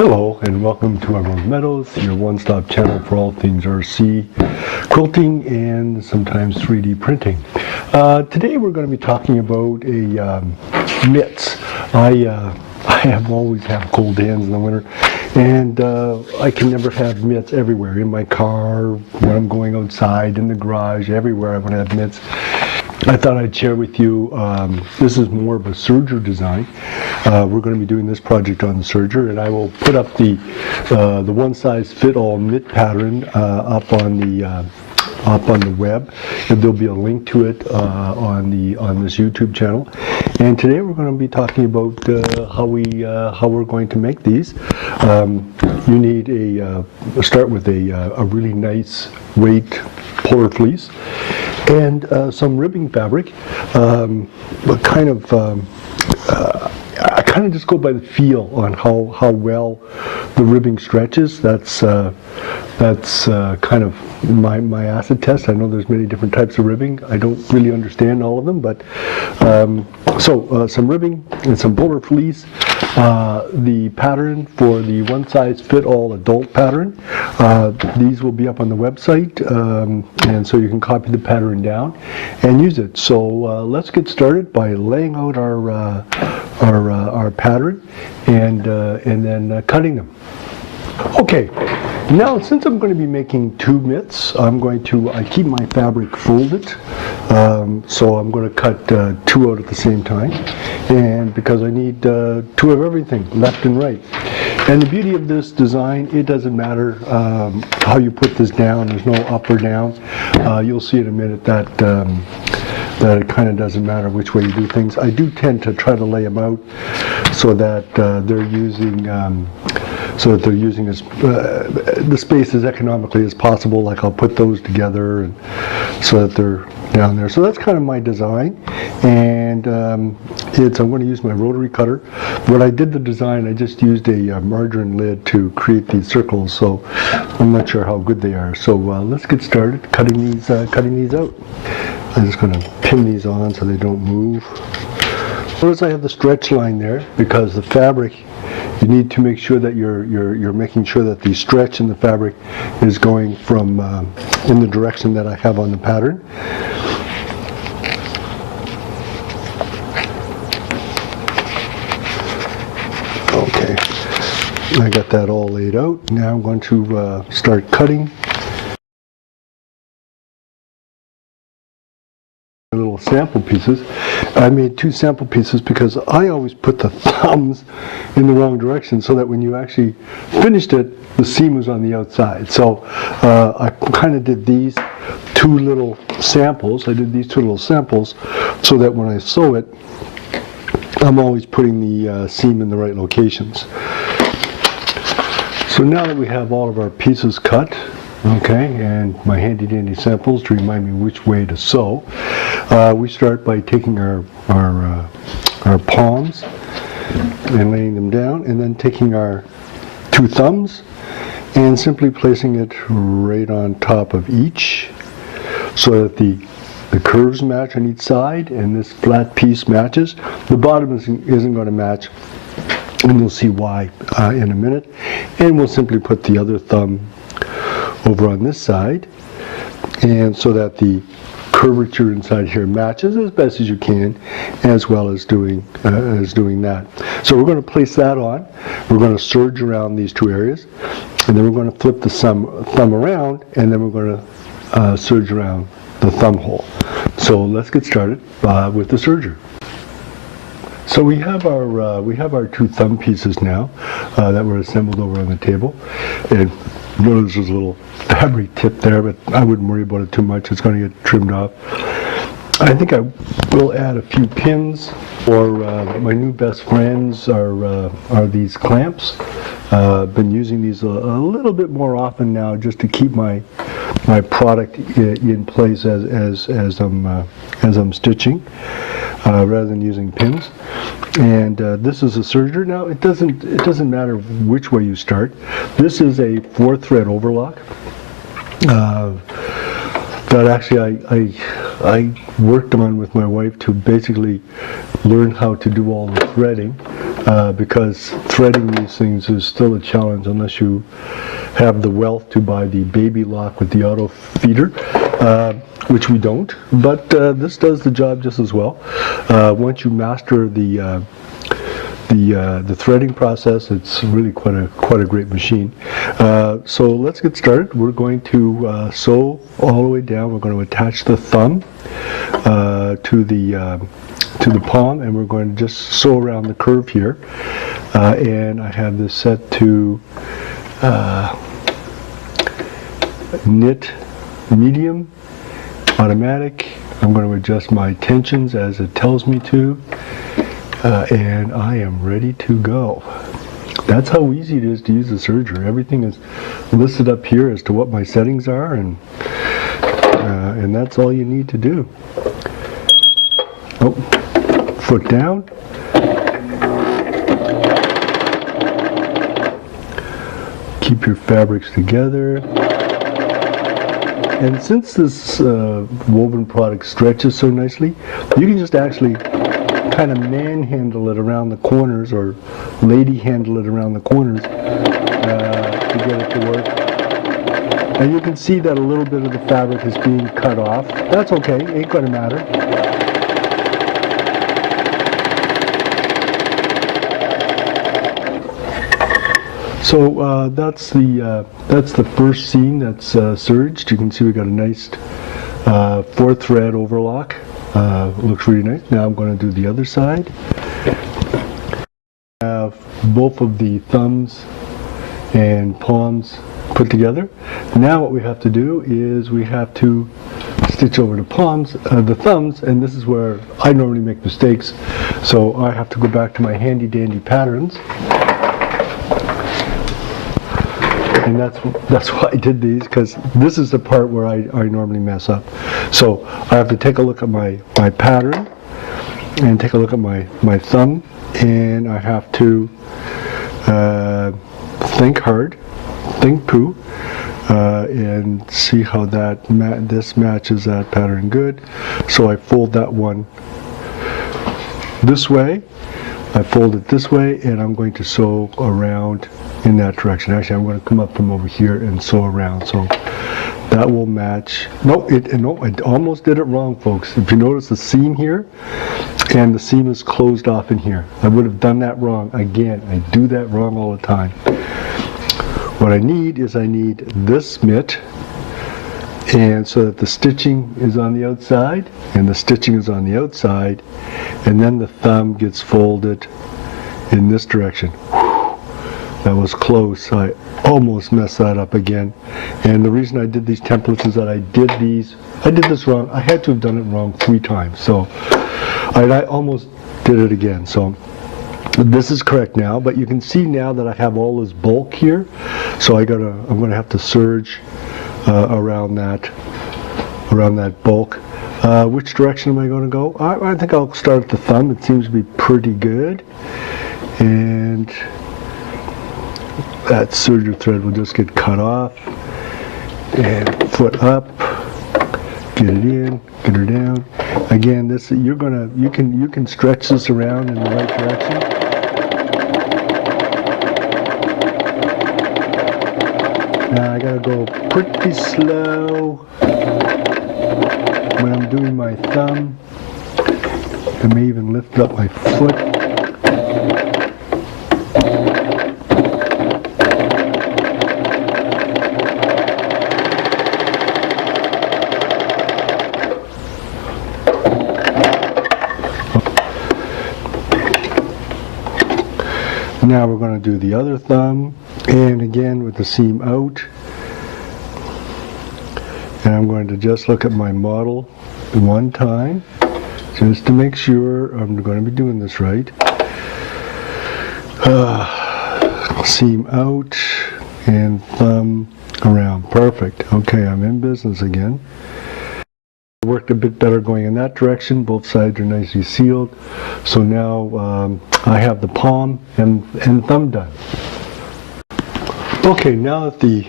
Hello and welcome to Emerald Meadows, your one-stop channel for all things RC, quilting, and sometimes 3D printing. Today we're going to be talking about mitts. I have always had cold hands in the winter, and I can never have mitts everywhere. In my car, when I'm going outside, in the garage, everywhere I want to have mitts. I thought I'd share with you, this is more of a Serger design. We're going to be doing this project on the Serger, and I will put up the one-size-fit-all mitt pattern up on the web, and there'll be a link to it on this YouTube channel. And today we're going to be talking about how we're going to make these. You need start with a really nice weight polar fleece and some ribbing fabric. I kind of just go by the feel on how well the ribbing stretches. That's kind of my acid test. I know there's many different types of ribbing. I don't really understand all of them, but some ribbing and some polar fleece. The pattern for the one-size-fit-all adult pattern. These will be up on the website, and so you can copy the pattern down and use it. So let's get started by laying out our pattern and then cutting them. Okay, now since I'm going to be making two mitts, I keep my fabric folded, so I'm going to cut two out at the same time, and because I need two of everything, left and right. And the beauty of this design, it doesn't matter how you put this down. There's no up or down. You'll see in a minute that it kind of doesn't matter which way you do things. I do tend to try to lay them out so that they're using the space as economically as possible. Like I'll put those together and so that they're down there. So that's kind of my design, and I'm going to use my rotary cutter. When I did the design, I just used a margarine lid to create these circles, so I'm not sure how good they are. So let's get started cutting these out. I'm just going to pin these on so they don't move. Notice I have the stretch line there because the fabric, you need to make sure that you're making sure that the stretch in the fabric is going from in the direction that I have on the pattern. Okay, I got that all laid out. Now I'm going to start cutting. Little sample pieces. I made two sample pieces because I always put the thumbs in the wrong direction so that when you actually finished it, the seam was on the outside. So I kind of did these two little samples. I did these two little samples so that when I sew it, I'm always putting the seam in the right locations. So now that we have all of our pieces cut, okay, and my handy dandy samples to remind me which way to sew, we start by taking our palms and laying them down, and then taking our two thumbs and simply placing it right on top of each so that the curves match on each side and this flat piece matches. The bottom isn't going to match, and you'll see why in a minute. And we'll simply put the other thumb over on this side, and so that the curvature inside here matches as best as you can, as well as doing that. So we're going to place that on. We're going to serge around these two areas, and then we're going to flip the thumb around, and then we're going to serge around the thumb hole. So let's get started with the serger. So we have our two thumb pieces now that were assembled over on the table, and notice there's a little fabric tip there, but I wouldn't worry about it too much. It's going to get trimmed off. I think I will add a few pins, or my new best friends are these clamps. I've been using these a little bit more often now, just to keep my product in place as I'm stitching, rather than using pins. And this is a serger. Now it doesn't matter which way you start. This is a 4-thread overlock that actually I worked on with my wife to basically learn how to do all the threading because threading these things is still a challenge unless you have the wealth to buy the baby lock with the auto feeder, which we don't, but this does the job just as well. Once you master the threading process, it's really quite a great machine. So let's get started. We're going to sew all the way down. We're going to attach the thumb to the palm, and we're going to just sew around the curve here. And I have this set to knit medium, automatic. I'm going to adjust my tensions as it tells me to. And I am ready to go. That's how easy it is to use the Serger. Everything is listed up here as to what my settings are, and that's all you need to do. Oh, foot down. Keep your fabrics together. And since this woven product stretches so nicely, you can just actually kind of manhandle it around the corners, or lady handle it around the corners to get it to work. And you can see that a little bit of the fabric is being cut off. That's okay, ain't gonna matter. So that's the first seam that's serged. You can see we got a nice 4-thread overlock. Looks really nice. Now I'm going to do the other side. I have both of the thumbs and palms put together. Now what we have to do is we have to stitch over the thumbs, and this is where I normally make mistakes. So I have to go back to my handy dandy patterns. And that's why I did these, because this is the part where I normally mess up. So I have to take a look at my pattern and take a look at my thumb, and I have to think hard, think poo, and see how this matches that pattern good. So I fold that one this way, I fold it this way, and I'm going to sew around in that direction. Actually, I'm going to come up from over here and sew around, so that will match. No, I almost did it wrong, folks. If you notice the seam here, and the seam is closed off in here. I would have done that wrong again. I do that wrong all the time. What I need is this mitt, and so that the stitching is on the outside, and the stitching is on the outside, and then the thumb gets folded in this direction. That was close. I almost messed that up again. And the reason I did these templates is that I did this wrong. I had to have done it wrong 3 times. So I almost did it again. So this is correct now, but you can see now that I have all this bulk here. So I'm gonna have to serge around that bulk. Which direction am I going to go? I think I'll start at the thumb. It seems to be pretty good. And that serger thread will just get cut off, and foot up, get it in, get her down. Again, this you can stretch this around in the right direction. Now I gotta go pretty slow when I'm doing my thumb. I may even lift up my foot. Now we're going to do the other thumb, and again with the seam out, and I'm going to just look at my model one time just to make sure I'm going to be doing this right. Seam out and thumb around. Perfect. Okay, I'm in business again. It worked a bit better going in that direction. Both sides are nicely sealed. So now I have the palm and thumb done. Okay, now that the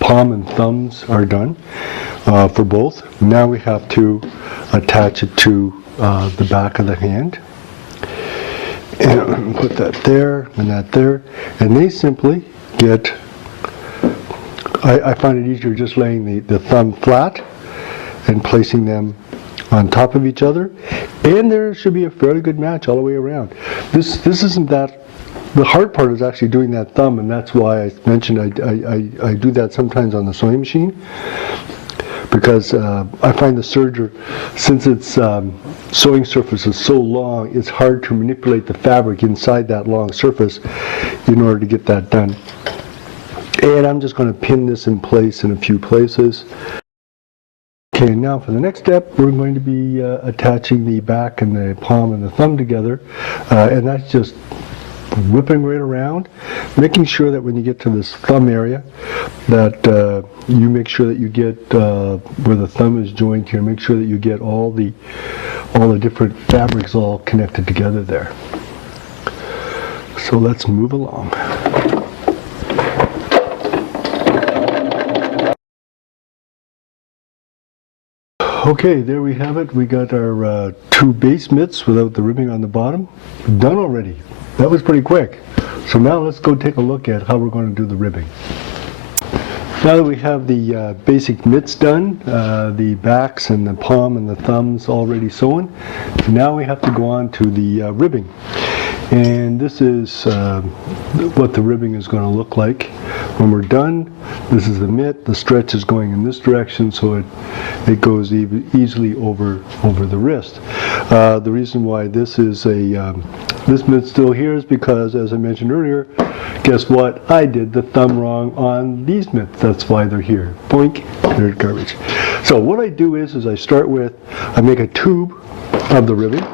palm and thumbs are done for both, now we have to attach it to the back of the hand. And put that there and that there, and they simply get, I find it easier just laying the thumb flat and placing them on top of each other, and there should be a fairly good match all the way around. This isn't that, the hard part is actually doing that thumb, and that's why I mentioned I do that sometimes on the sewing machine, because I find the serger, since its sewing surface is so long, it's hard to manipulate the fabric inside that long surface in order to get that done. And I'm just going to pin this in place in a few places. Okay, now for the next step, we're going to be attaching the back and the palm and the thumb together, and that's just whipping right around, making sure that when you get to this thumb area, that you make sure that you get where the thumb is joined here, make sure that you get all the different fabrics all connected together there. So let's move along. Okay, there we have it. We got our 2 base mitts without the ribbing on the bottom done already. That was pretty quick. So now let's go take a look at how we're going to do the ribbing. Now that we have the basic mitts done, the backs and the palm and the thumbs already sewn, now we have to go on to the ribbing. And this is what the ribbing is going to look like when we're done. This is the mitt. The stretch is going in this direction, so it goes easily over the wrist. The reason why this is this mitt's still here is because, as I mentioned earlier, guess what? I did the thumb wrong on these mitts. That's why they're here. Boink, they're garbage. So what I do is I start with, I make a tube of the ribbing.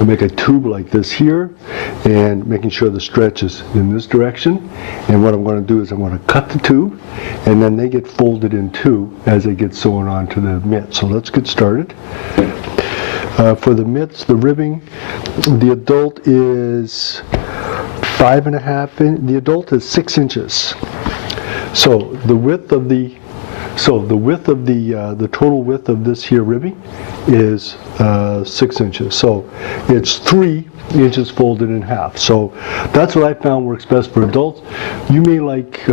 I make a tube like this here, and making sure the stretch is in this direction. And what I'm going to do is I'm going to cut the tube, and then they get folded in two as they get sewn onto the mitt. So let's get started. For the mitts, the ribbing, the adult is 5.5 inches. The adult is 6 inches. So the width of the the total width of this here ribbing is 6 inches. So it's 3 inches folded in half. So that's what I found works best for adults. You may like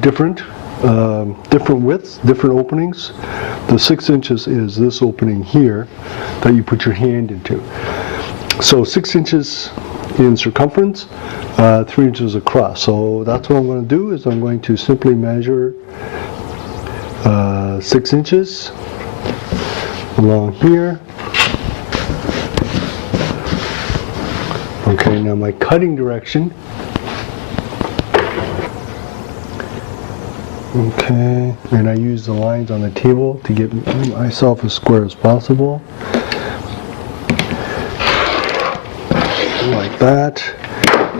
different widths, different openings. The 6 inches is this opening here that you put your hand into. So 6 inches in circumference, 3 inches across. So that's what I'm going to do is I'm going to simply measure 6 inches along here. Okay, now my cutting direction. Okay, and I use the lines on the table to get myself as square as possible. Like that.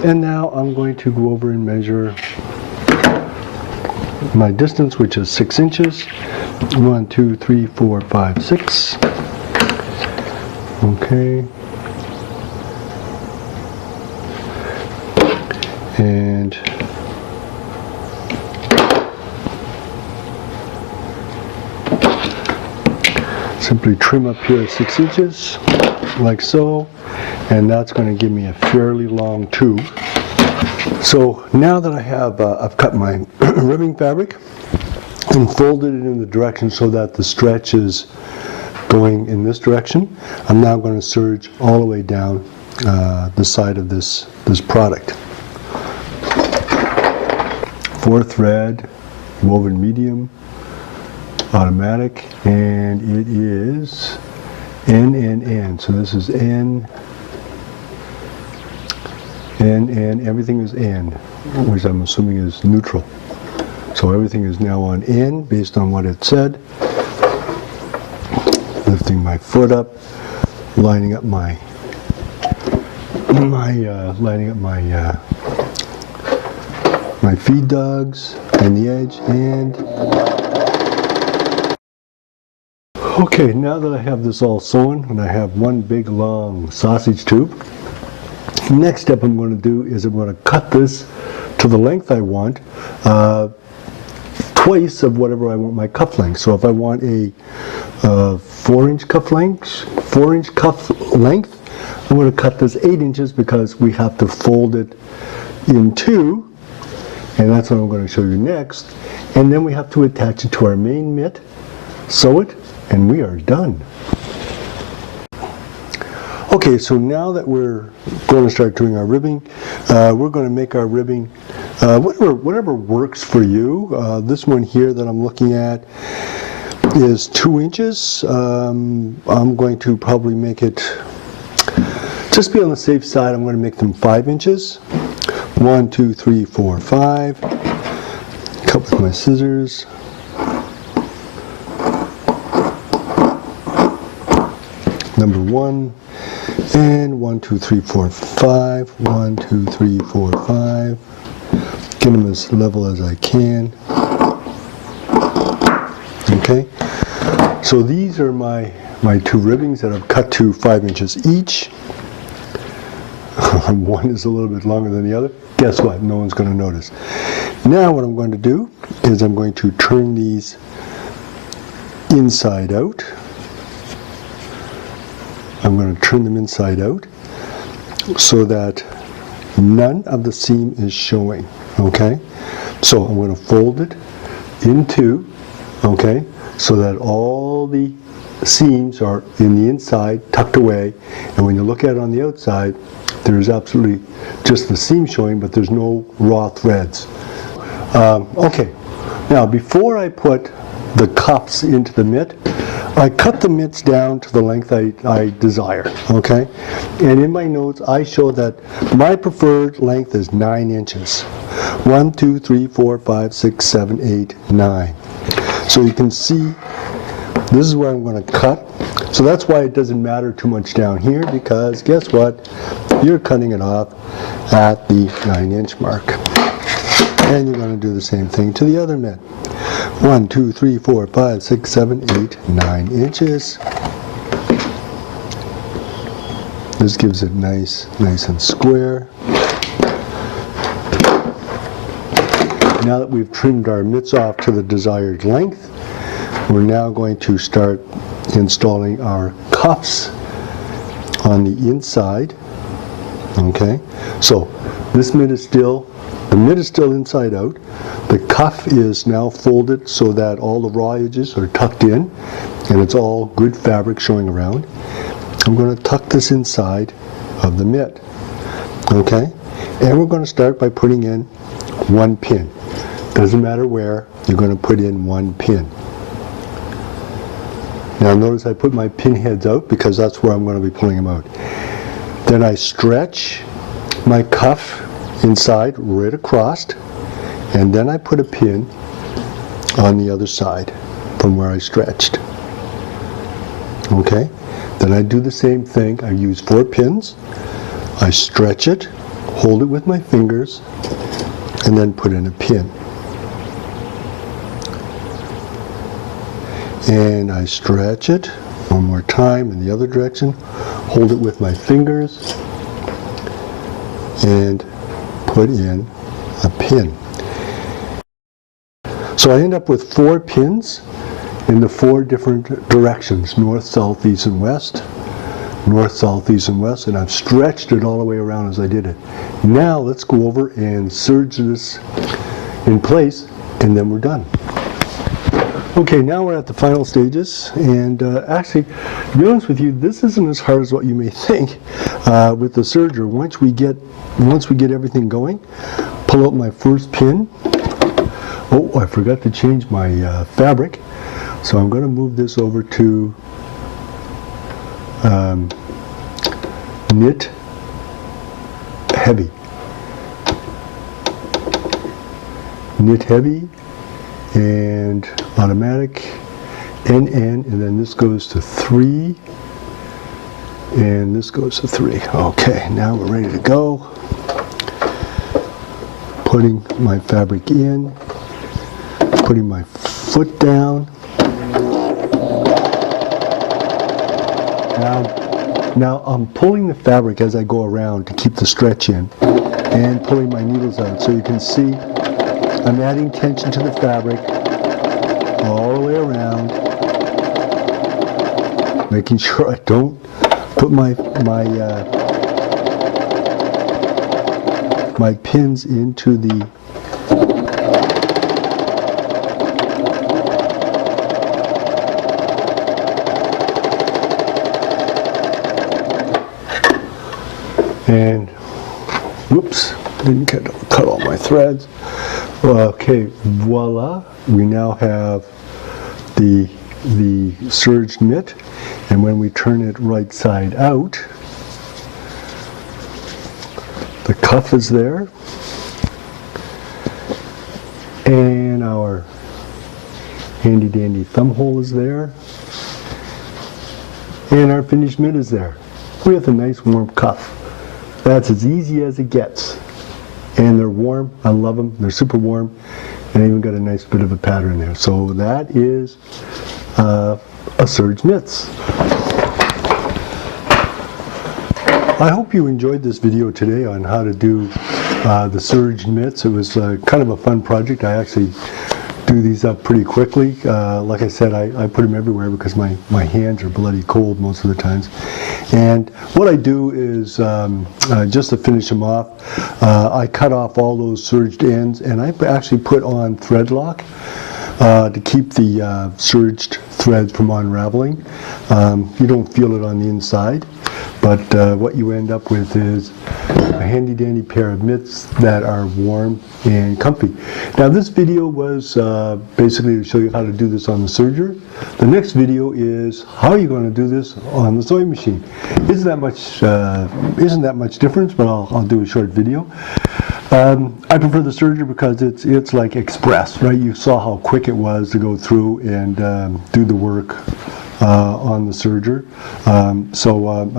And now I'm going to go over and measure my distance, which is 6 inches. 1, 2, 3, 4, 5, 6. Okay. And simply trim up here at 6 inches, like so, and that's going to give me a fairly long tube. So now that I have, I've cut my ribbing fabric and folded it in the direction so that the stretch is going in this direction, I'm now going to serge all the way down the side of this product. 4 thread, woven medium, automatic, and it is N, N, N. So this is N, N, N, everything is N, which I'm assuming is neutral. So everything is now on N based on what it said. Lifting my foot up, lining up my my feed dogs and the edge, and okay, now that I have this all sewn and I have one big long sausage tube, next step I'm going to do is I'm going to cut this to the length I want, twice of whatever I want my cuff length. So if I want a 4-inch cuff length, I'm going to cut this 8 inches because we have to fold it in two, and that's what I'm going to show you next. And then we have to attach it to our main mitt, sew it, and we are done. Okay, so now that we're going to start doing our ribbing, we're going to make our ribbing whatever works for you. This one here that I'm looking at is 2 inches. I'm going to probably make it, just be on the safe side, I'm going to make them 5 inches. 1, 2, 3, 4, 5. Cut with my scissors. Number 1. And 1, 2, 3, 4, 5. 1, 2, 3, 4, 5. Get them as level as I can. Okay. So these are my 2 ribbings that I've cut to 5 inches each. One is a little bit longer than the other. Guess what? No one's going to notice. Now what I'm going to do is I'm going to turn these inside out. I'm going to turn them inside out so that none of the seam is showing, okay? So I'm going to fold it in two, okay, so that all the seams are in the inside, tucked away, and when you look at it on the outside, there's absolutely just the seam showing, but there's no raw threads. Okay, now before I put the cuffs into the mitt, I cut the mitts down to the length I desire, okay? And in my notes, I show that my preferred length is 9 inches. 1, 2, 3, 4, 5, 6, 7, 8, 9. So you can see, this is where I'm going to cut. So that's why it doesn't matter too much down here, because guess what? You're cutting it off at the 9-inch mark. And you're going to do the same thing to the other mitt. 1, 2, 3, 4, 5, 6, 7, 8, 9 inches. This gives it nice and square. Now that we've trimmed our mitts off to the desired length, we're now going to start installing our cuffs on the inside. Okay, so this mitt is still, the mitt is still inside out. The cuff is now folded so that all the raw edges are tucked in and it's all good fabric showing around. I'm going to tuck this inside of the mitt. Okay, and we're going to start by putting in 1 pin. Doesn't matter where, you're going to put in 1 pin. Now notice I put my pin heads out because that's where I'm going to be pulling them out. Then I stretch my cuff inside right across, and then I put a pin on the other side from where I stretched. Okay, then I do the same thing. I use 4 pins, I stretch it, hold it with my fingers, and then put in a pin. And I stretch it one more time in the other direction, hold it with my fingers, and put in a pin. So I end up with 4 pins in the 4 different directions, north, south, east, and west. North, south, east, and west, and I've stretched it all the way around as I did it. Now let's go over and serge this in place, and then we're done. Okay, now we're at the final stages, and actually, to be honest with you, this isn't as hard as what you may think with the serger. Once we get everything going, pull out my first pin. Oh, I forgot to change my fabric, so I'm going to move this over to knit heavy. Knit heavy and automatic NN, and then this goes to 3 and this goes to 3. Okay, now we're ready to go. Putting my fabric in, putting my foot down. Now I'm pulling the fabric as I go around to keep the stretch in, and pulling my needles out, so you can see I'm adding tension to the fabric all the way around, making sure I don't put my my pins into the and whoops, didn't cut all my threads. Okay, voila, we now have the serge knit, and when we turn it right side out, the cuff is there, and our handy dandy thumb hole is there, and our finished mitt is there with a nice warm cuff. That's as easy as it gets. And they're warm. I love them. They're super warm. And even got a nice bit of a pattern there. So that is a serge mitts. I hope you enjoyed this video today on how to do the serge mitts. It was kind of a fun project. I actually do these up pretty quickly. Like I said, I put them everywhere because my hands are bloody cold most of the times. And what I do is, just to finish them off, I cut off all those serged ends, and I actually put on thread lock to keep the serged threads from unraveling. You don't feel it on the inside, but what you end up with is a handy dandy pair of mitts that are warm and comfy. Now this video was basically to show you how to do this on the serger. The next video is how are you going to do this on the sewing machine. Isn't that much difference, but I'll do a short video. I prefer the serger because it's like express, right? You saw how quick it was to go through and do the work on the serger. I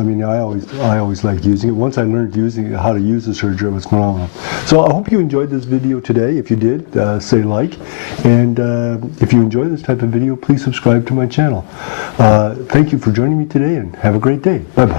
mean, I always liked using it. Once I learned how to use the serger, it was phenomenal. So I hope you enjoyed this video today. If you did, say like. And if you enjoy this type of video, please subscribe to my channel. Thank you for joining me today, and have a great day. Bye-bye.